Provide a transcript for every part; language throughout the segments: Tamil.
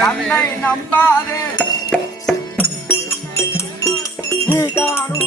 தன்னை நம்பாதே நீ காணும்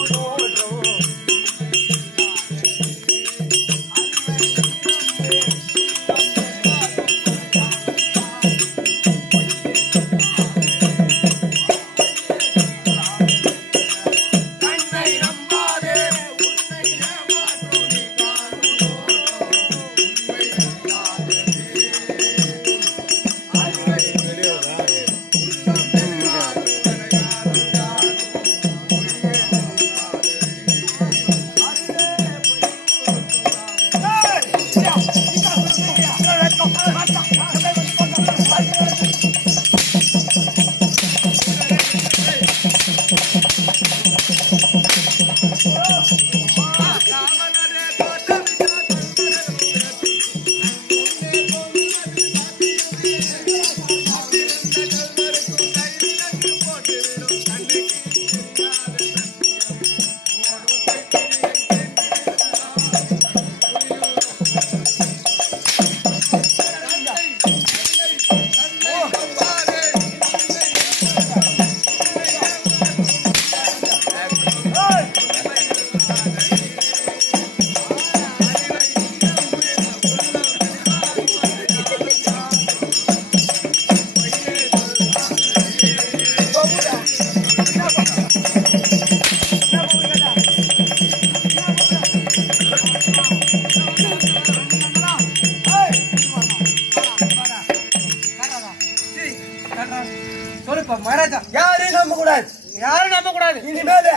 யாரையும் நம்ப கூடாது, யாரும் நம்ப கூடாது. இனிமேல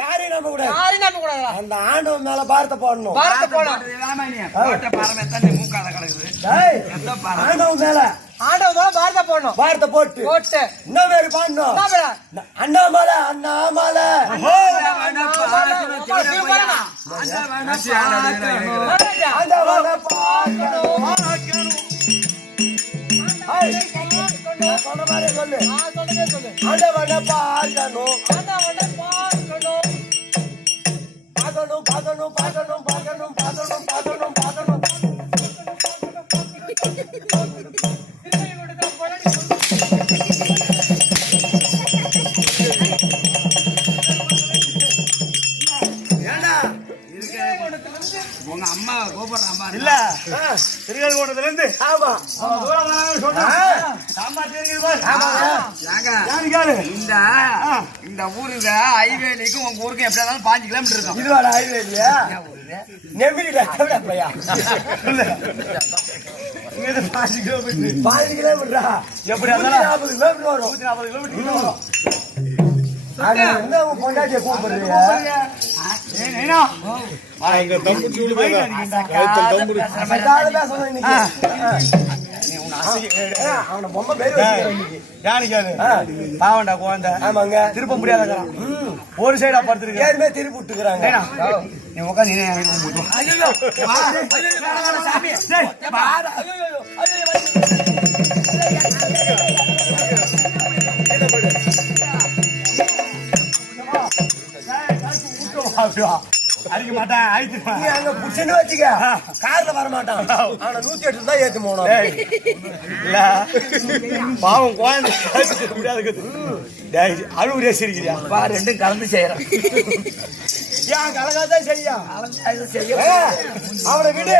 யாரையும் நம்ப கூடாது, யாரையும் நம்ப கூடாது. அந்த ஆண்டவன் மேல பாரத்தை போடணும், பாரத்தை போடணும். ஆண்டவன் மேல பாரத்தை போடணும், பாரத்தை போட்டு போட்டு என்ன பேரு பாடணும்? அண்ணாமலை அண்ணாமலை சொன்ன மாதிரி சொல்லு. ஆண்டவனை பார்க்கணும், பார்க்கணும் பார்க்கணும் பார்க்கணும் பார்க்கணும் பார்க்கணும் பார்க்கணும் பார்க்கணும். உங்க அம்மா கோபுரம் இல்ல திருக்கல் கோட்டத்துல இருந்து ஆமா இந்த ஊருக்கு ஹைவேலிக்கும் உங்க ஊருக்கும் எப்படி இருந்தாலும் 5 கிலோமீட்டர் இருக்கும். இதுவாடா ஹைவே இல்லையா? நெமிலிடா பையா 5 கிலோமீட்டரா எப்படி இருந்தாலும் 40 கிலோமீட்டர் வரும். 140 கிலோமீட்டர் வரும். பொண்டாட்டிய கூப்பிடுறீங்க அவன பொம்மை பேரு பாவண்டா குழந்தை. ஆமாங்க திருப்ப முடியாத ஒரு சைடா படுத்துருக்கு, யாருமே திருப்பி விட்டுக்கிறாங்க. நீ உட்காந்து அடிக்க மாட்டான், அங்க புடிச்சுன்னு வச்சுக்க கார்ல வர மாட்டான். ஆனா 108 தான் ஏத்து போனோம். இல்ல பாவம் குழந்தை அழுவுறியா சிரிக்கிறியா? ரெண்டும் கலந்து செய்யறான். ஏன் கலகாதான் செய்ய அவனை விடு.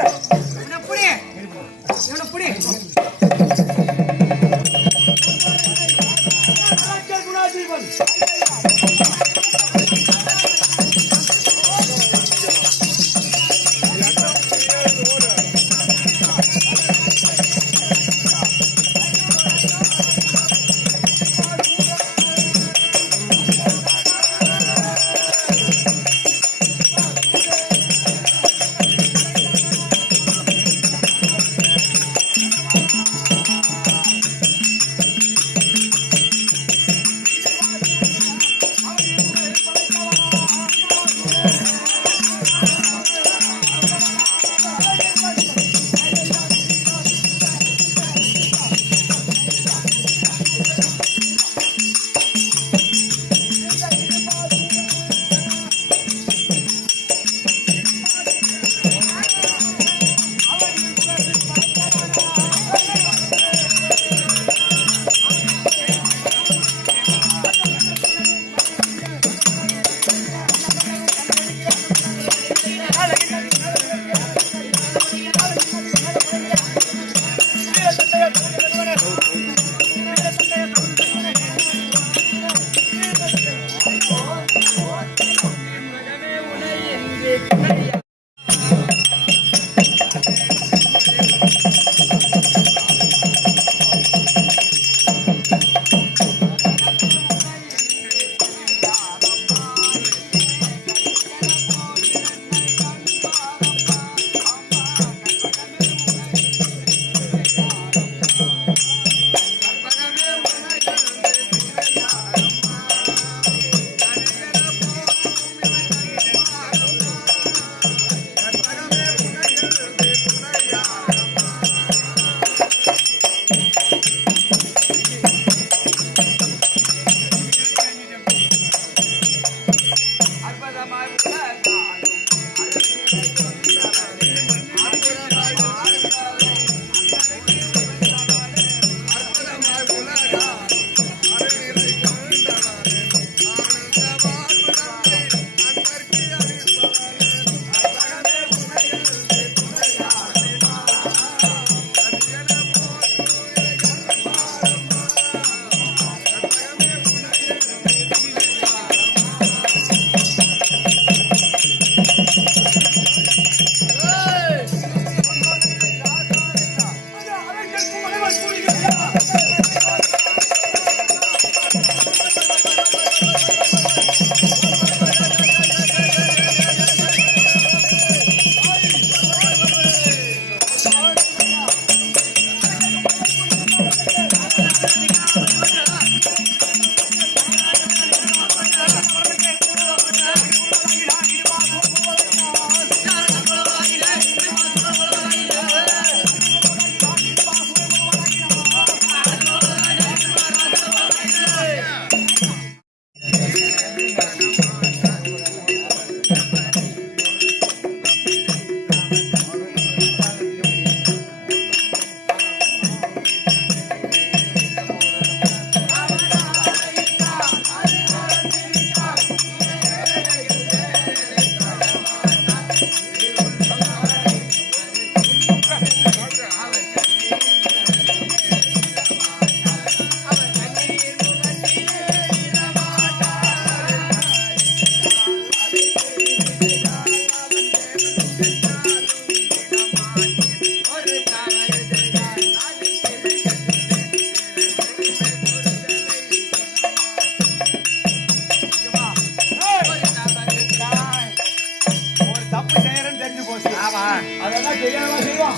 அதெல்லாம் தெரியாம செய்வோம்.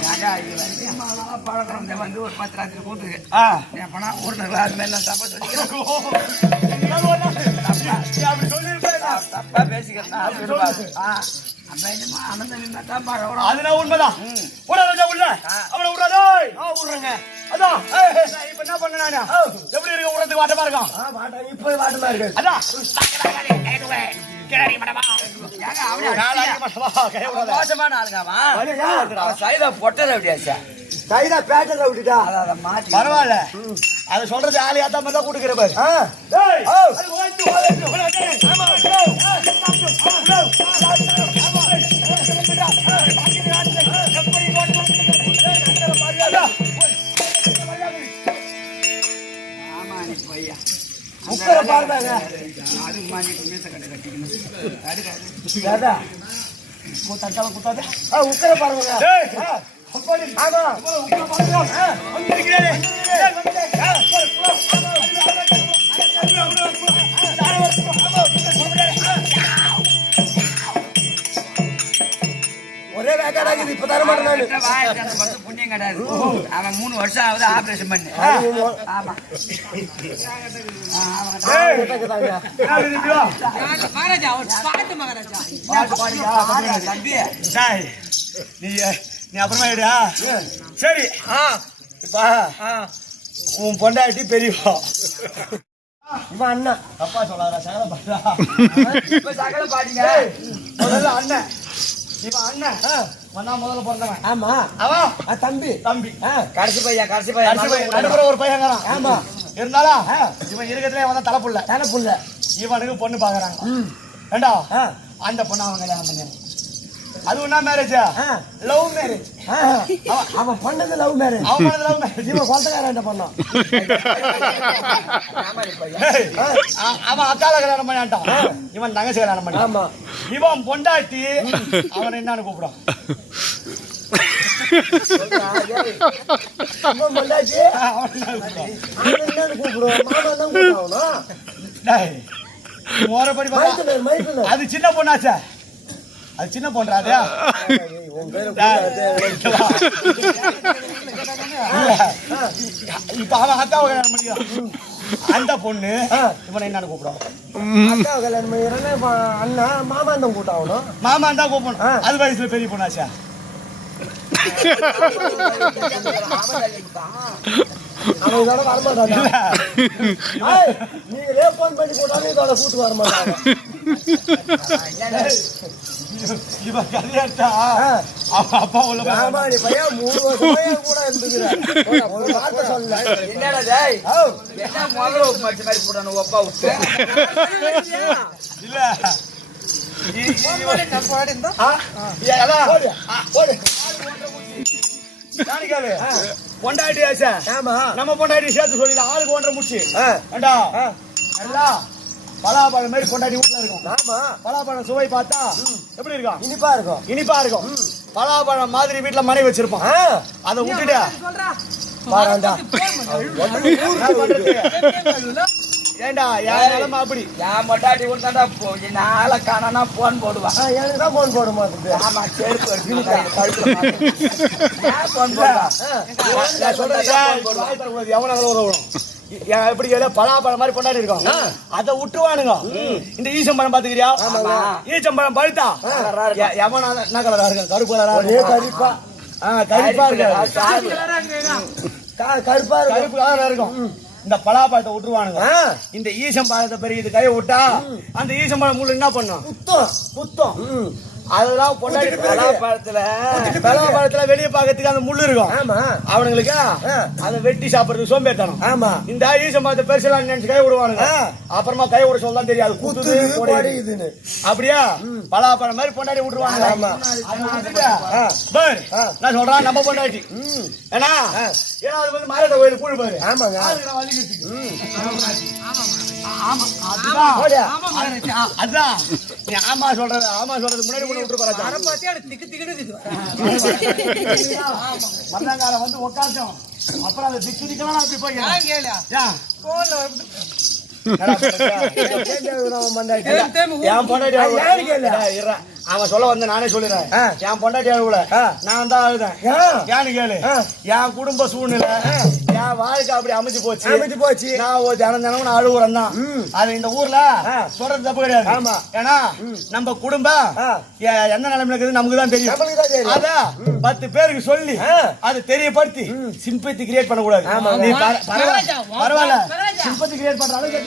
பழக்கம் வந்து ஒரு 10 ராத்திரி கூட்டுக்கு எப்பனா ஒரு நாள் அது மேல தப்பா தப்பா பேசிக்கிறேன். அதுனா உண்மைதான். உள்ள அவனை விடாதே. விடுறேங்க. அதான் இப்ப என்ன பண்ண நானு எப்படி இருக்க உரத்துக்கு வாட்டமா இருக்கான். இப்ப வாட்டமா இருக்கு. அதான் மோசமான ஆளுங்கம்மா. சைதா பொட்டரை விட்டியாச்சா சைதா பேட்டரை விட்டுட்டா பரவாயில்ல. அது சொல்றது ஆளு ஏத்தாம தான் கூட்டுக்கிற பாரு. உக்கர பாருங்க. அதுக்கு மாதிரி மீச கட்டை கட்டிக்கணும். உக்கர பாருங்க. ஆமா ஒரே வேக்காடாக்குது. இப்ப தர மாட்டேன். புண்ணியம் கிடையாது. அவன் 3 வருஷம் ஆகுது ஆபரேஷன் பண்ணு. ஆமா நீ அப்புறமா எடுயா. சரி இப்ப உன் பொண்டாட்டி பெரியவா இவன் அண்ணன். அப்பா சொல்லாதா சகல பாட்டா. இப்ப சகல பாட்டீங்க. முதல்ல அண்ணன். இவன் அண்ணன் முதல்ல பிறந்தவன். ஆமா அவன் தம்பி. கடைசி பையன் நடுப்புற ஒரு பையன். ஆமா இருந்தாலும் இவன் இருக்கிறதுல இவன் தலைப்புள்ள. இவனுக்கு பொண்ணு பாக்குறாங்க. ஏண்டா அந்த பொண்ணு அவன் கல்யாணம் பண்ண. அது என்ன மேரேஜா? Love marriage. அவன் பண்ணது லவ் மேரேஜ். இவன் கொண்டக்காரன் பண்ணான். அவன் அக்கால கல்யாணம் பண்ணிட்டான். இவன் தங்கச்சி கல்யாணம் பண்ணான். இவன் பொண்டாட்டி அவன் என்னன்னு கூப்பிடும். அது சின்ன பொண்ணாச்சா? அது சின்ன பொண்ணாது. இப்ப அவன் அக்காவை கல்யாணம் பண்ணிக்கிறான். அந்த பொண்ணு இவனை என்னன்னு கூப்பிடும். அக்காவை கல்யாணம் பண்ணிக்கிறான். அண்ணா மாமான் தான் கூட்டாகணும். மாமான் தான் கூப்பிடணும். அது வயசுல பெரிய பொண்ணாச்சா? அவன் இதோட வரமாட்டான். நீங்களே போன் பண்ணி போட்டாலும் இதோட கூட்டு வரமாட்டாங்க. இவன் கல்யாணத்தா அப்பா உள்ள பையன் 3 வருஷம் கூட இருந்துக்கிறான். ஒரு வார்த்தை சொல்லல. என்னடா என்ன முதல்ல மாதிரி மாதிரி போட்டானு அப்பா விட்டு இல்ல பொண்டாட்டி ஆச்சா? நம்ம பொண்டாட்டி சேர்த்து சொல்லி ஆளுக்கு 1.5 முடிச்சு. பலாப்பழம் மாதிரி பொண்டாட்டி வீட்டுல இருக்கும். பலாப்பழம் சுவை பார்த்தா எப்படி இருக்கும்? இனிப்பா இருக்கும். பலாப்பழம் மாதிரி வீட்டுல மனை வச்சிருப்பான். அதை விட்டுட்டு ஏண்டா என் நிலைமை அப்படி. என் மொட்டாட்டி விட்டாண்டா நாளை காணனா போன் போடுவான். எனக்கு தான் போன் போட மாட்டேங்குது. ஆமா செருப்பு போன் போடுவான். எவனால உறவணும் எப்படி பலாப்பழம் மாதிரி கொண்டாடி இருக்கோம். அதை விட்டுவானுங்க. இந்த ஈசம்பழம் பாத்துக்கிறியா? ஈசம்பழம் பழுத்தா எவனா என்ன கலரா இருக்கு? கருப்பு கலரா கருப்பா கருப்பு கலரா இருக்கும். இந்த பலாப்பழத்தை விட்டுருவானுங்க. இந்த ஈசம்பழத்தை பெரிய கையை விட்டா அந்த ஈசம்பழம் முள்ளு என்ன பண்ணும்? குத்தம். அதெல்லாம் பொண்டாட்டி பலாப்பழத்துல வெளியே பாக்கிறதுக்கு அந்த முள்ளு இருக்கும். அவனுங்களுக்கு அதை வெட்டி சாப்பிடுறது சோம்பேத்தனம். இந்த ஈசம்பழத்தை பெருசெல்லாம் நினைச்சு கை விடுவானுங்க. அப்புறமா கை விட சொல்லலாம் தெரியாது. குத்துது அப்படியா? பலாப்பழம் மாதிரி பொண்டாட்டி விட்டுருவாங்க. நான் சொல்றேன் நம்ம பொண்டாட்டி ஏன்னா அது வந்து மாரட்ட கோயில் கூழ் பாரு. அதான் ஆமா சொல்றது முன்னாடி மன்னங்காரம் வந்து உட்காந்தும் அப்புறம் அதை திக்கு திக்கலாம் அப்படி போய் என் பொண்டாட்டி அவன் சொல்ல வந்து நானே சொல்லிடுறேன். என் பொண்டாட்டி அழுவுல நான் தான் அழுதேன். ஏன்னு கேளு, என் குடும்ப சூழ்நிலை என் வாழ்க்கை அப்படி அமைச்சு போச்சு. நான் ஒரு தினம் நான் அழுகுறேன் தான். அது இந்த ஊர்ல சொல்றது தப்பு கிடையாது. ஏன்னா நம்ம குடும்பம் எந்த நிலைமையில இருக்குது நமக்கு தான் தெரியும். அத 10 பேருக்கு சொல்லி அது தெரியப்படுத்தி சிம்பத்தி கிரியேட் பண்ண கூடாது. பரவாயில்ல, சிம்பத்தி கிரியேட் பண்ற அளவுக்கு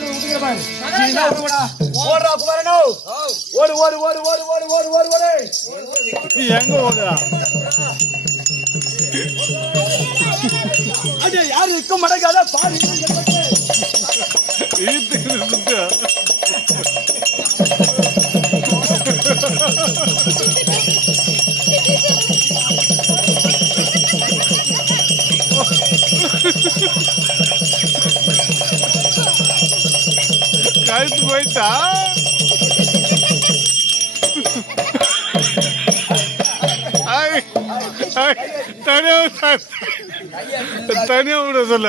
ஓடுறா குமாரனோ, ஓடு ஓடு ஓடு ஓடு ஓடு ஓடு ஓடு ஓடு. எங்க ஓடுறா? அது யாரு இருக்க மாட்டேங்காத பாரு. கழுத்து போயிட்டா தனியா விட சொல்ல.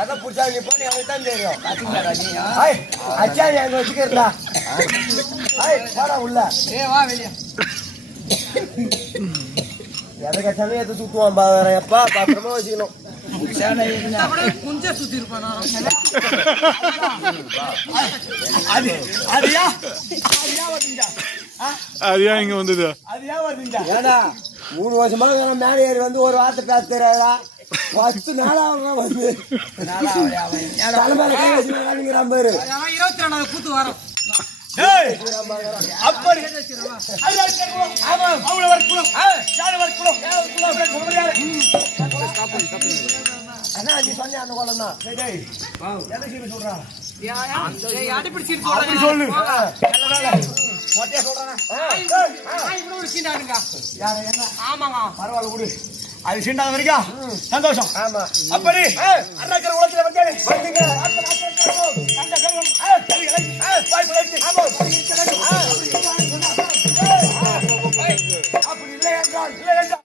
எதை புடிச்சா நிப்பான்னு எனக்கு தான் தெரியும். அச்சா எங்க வச்சுக்கிறா வாடா உள்ள. வா வெளியே. எதுக்கு சமயத்தை சுத்துவான் பாருப்பா, பத்திரமா வச்சுக்கணும். சுத்தி இருப்பானா அதுயா இங்க வந்தது. ஏடா 3 வருஷமா மேலே ஏறி வந்து ஒரு வார்த்தை பேச தெரியாதா? 10 நாளா வந்து தலைமையில கை வச்சுக்கிறான் பாரு. 22வது கூத்து வரோம். அப்படி நீ சொன்ன அந்த கோலம் தான் சொல்றான். சொல்லு பரவாயில்ல விடு, அது சீண்டாத வரைக்கும் சந்தோஷம். அப்படி அண்ணாக்கிற உலகத்துல அப்படி இல்லை என்றால்